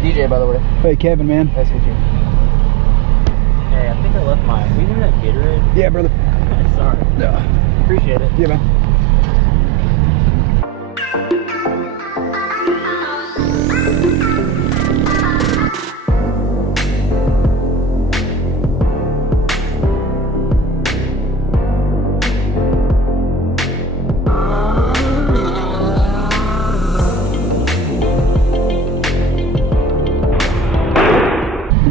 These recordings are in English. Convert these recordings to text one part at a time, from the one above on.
DJ, by the way. Hey, Kevin, man. Nice to meet you. Hey, I think I left my... Will you give me that Gatorade? Yeah, brother. Sorry. Yeah. Appreciate it. Yeah, man.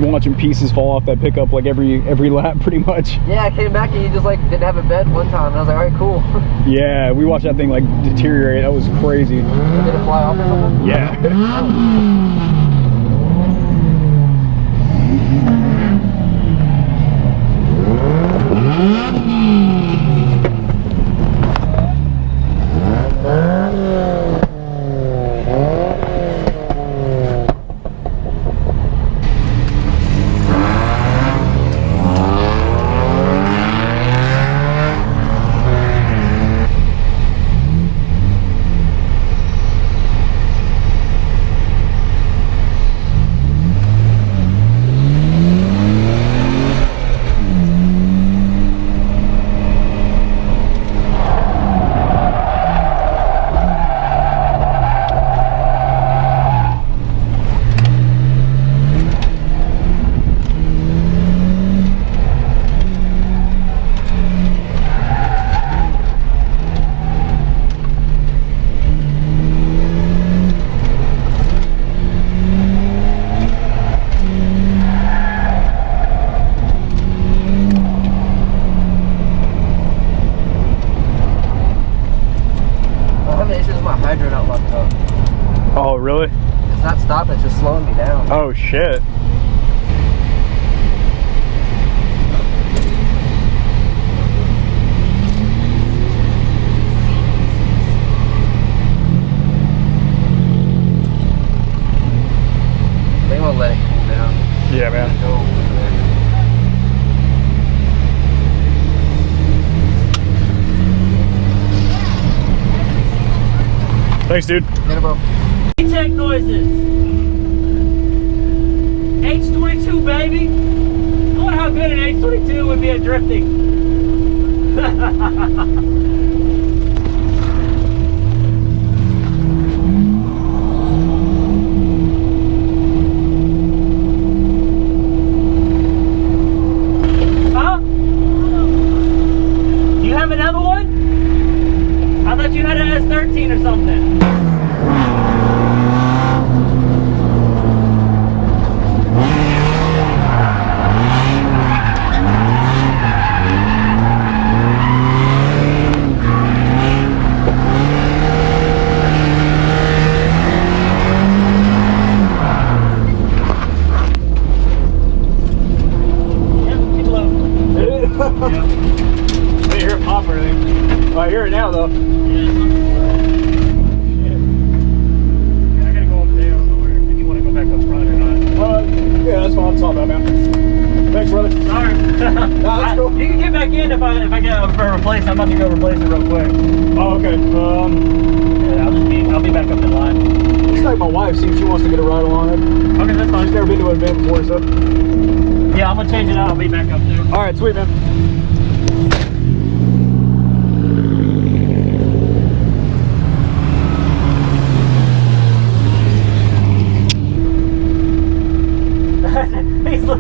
Watching pieces fall off that pickup like every lap pretty much. Yeah, I came back and you just like didn't have a bed one time and I was like, all right, cool. Yeah, we watched that thing like deteriorate. That was crazy. Did it fly off or something? Yeah. Oh, really? It's not stopping, it's just slowing me down. Oh, shit. I think I'll let it cool down. Yeah, man. Go over there. Thanks, dude. Get bro. Tech noises. H22, baby. I wonder how good an H22 would be at drifting. Huh? Do you have another one? I thought you had an S13 or something. I didn't hear it pop or anything. Oh, I hear it now, though. Yeah, I gotta go up there. I don't know where, if you want to go back up front or not. Yeah, that's fine. It's all about, man. Thanks, brother. sorry. No, that's cool. You can get back in if I get a replace. I'm about to go replace it real quick. Oh, okay. Yeah, I'll be back up in line. Just like my wife, see if she wants to get a ride along. Okay, that's fine. She's never been to an event before, so. Yeah, I'm gonna change it out. I'll be back up there. All right, sweet, man. He's like,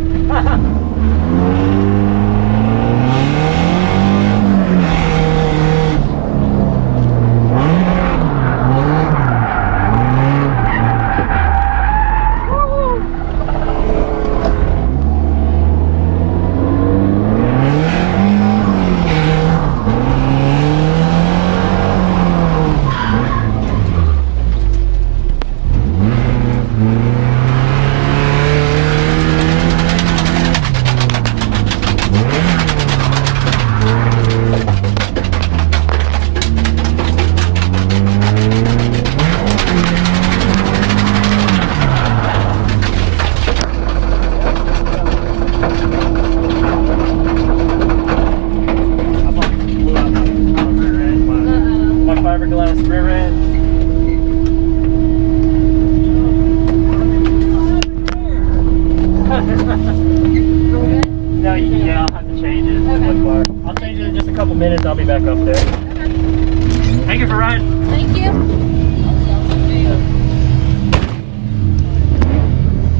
No, yeah, I'll have to change it. Okay. I'll change it in just a couple minutes. I'll be back up there. Okay. Thank you for riding. Thank you.